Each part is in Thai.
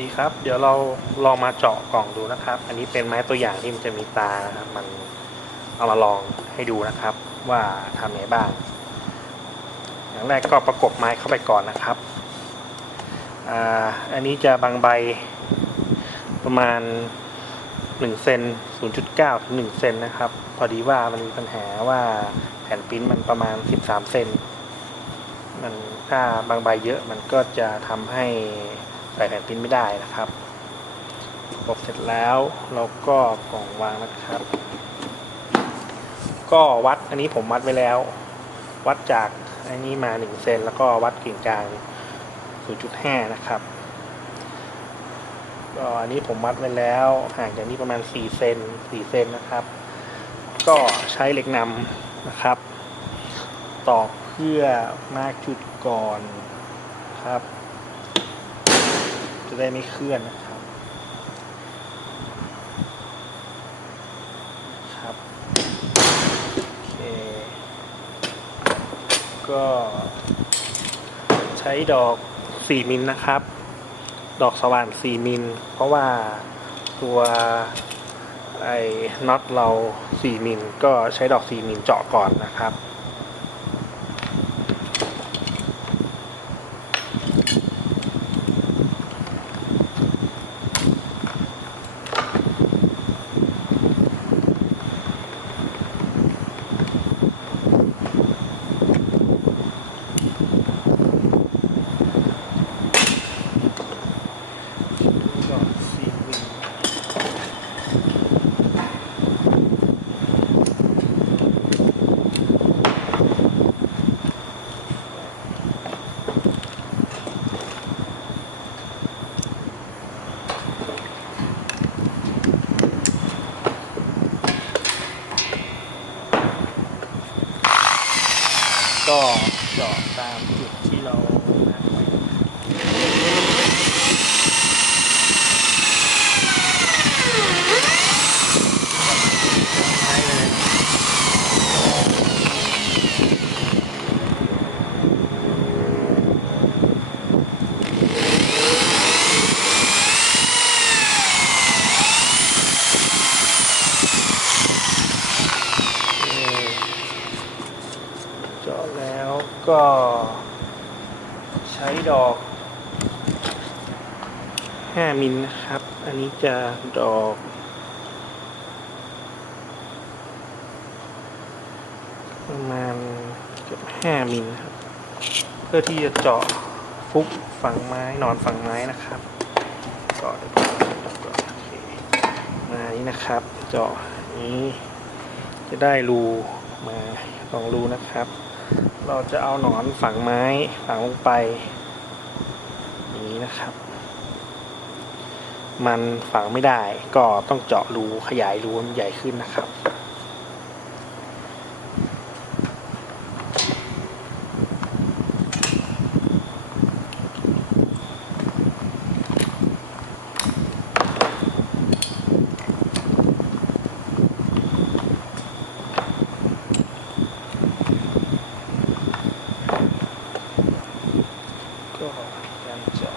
ดีครับ เดี๋ยวเราลองมาเจาะกล่องดูนะครับ อันนี้เป็นไม้ตัวอย่างที่มันจะมีตานะครับมันเอามาลองให้ดูนะครับ ว่าทำไงบ้าง อย่างแรกก็ประกบไม้เข้าไปก่อนนะครับอ่าอันนี้จะบางใบประมาณ1เซน0.9ถึง1เซนนะครับ พอดีว่ามันมีปัญหาว่าแผ่นปิ้นมันประมาณ 13เซนมันถ้าบางใบเยอะมันก็จะทำให้ ใส่แผ่นปริ้นไม่ได้นะครับประกบเสร็จแล้วเราก็กล่องวางนะครับ ก็วัดอันนี้ผมวัดไว้แล้ว วัดจากอันนี้มา1เซนแล้วก็วัดกึ่งกลาง 0.5 นะครับก็อันนี้ผมวัดไว้แล้วห่างจากนี้ประมาณ 4 เซน4เซนนะครับ ก็ใช้เหล็กนำนะครับ ตอกเพื่อมากจุดก่อนครับ จะได้ไม่เคลื่อนนะครับครับโอเคก็ใช้ดอก 4 มิลนะครับ ดอกสว่าน 4 มิล เพราะว่าตัวไอ้น็อตเรา 4 มิล ก็ใช้ดอก 4 มิลเจาะก่อนนะครับ ดอกสี่มิลก็เจาะตามจุดที่เรานัดไว้ ใช่เลยนี่เจาะแล้ว ก็ใช้ดอก 5 มิลนะครับ อันนี้จะดอกประมาณเกือบห้ามิลครับ เพื่อที่จะเจาะฟุกฝังไม้นอนฝังไม้นะครับเจาะเดี๋ยวก่อนเดี๋ยวก่อนโอเคมานี้นะครับ เจาะนี้จะได้รูมาสองรูนะครับ เราจะเอาหนอนฝังไม้ฝังลงไปอย่างนี้นะครับ มันฝังไม่ได้ก็ต้องเจาะรูขยายรูมันใหญ่ขึ้นนะครับ ก็การเจาะ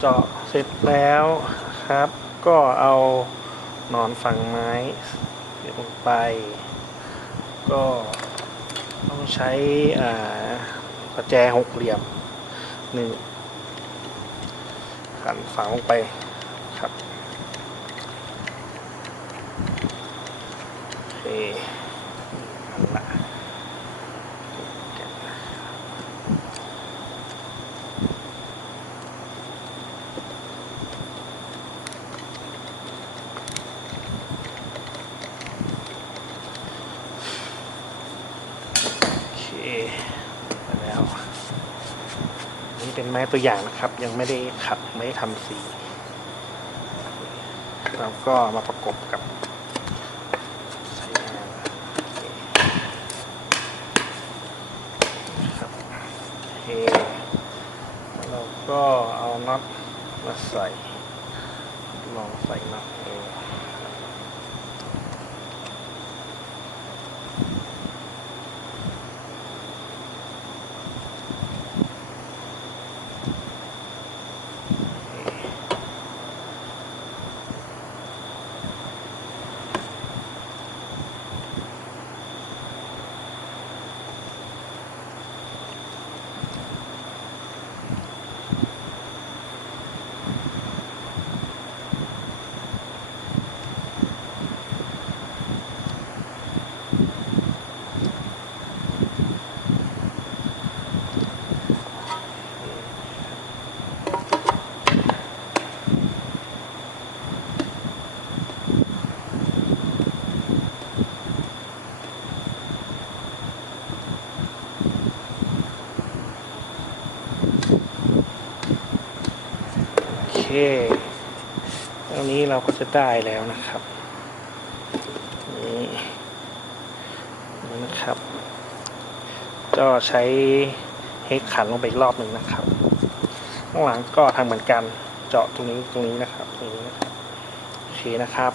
เจาะเสร็จแล้วครับ ก็เอาหนอนฝังไม้ลงไป ก็ต้องใช้ประแจหกเหลี่ยมหนึ่งขันฝังลงไปครับโอเคนั่นละโอเคมาแล้ว นี่ เป็นไม้ตัวอย่างนะครับ ยังไม่ได้ขัดไม่ได้ทำสีเราก็มาประกบกับเคครับโอเราก็เอาน็อตมาใส่ ลองใส่น็อตดูโอ เคตรงนี้เราก็จะได้แล้วนะครับนี่นะครับ ก็ใช้เฮกขันลงไปอีกรอบหนึ่งนะครับ ข้างหลังก็ทำเหมือนกัน เจาะตรงนี้ตรงนี้นะครับตรงนี้นะครับโอเคนะครับ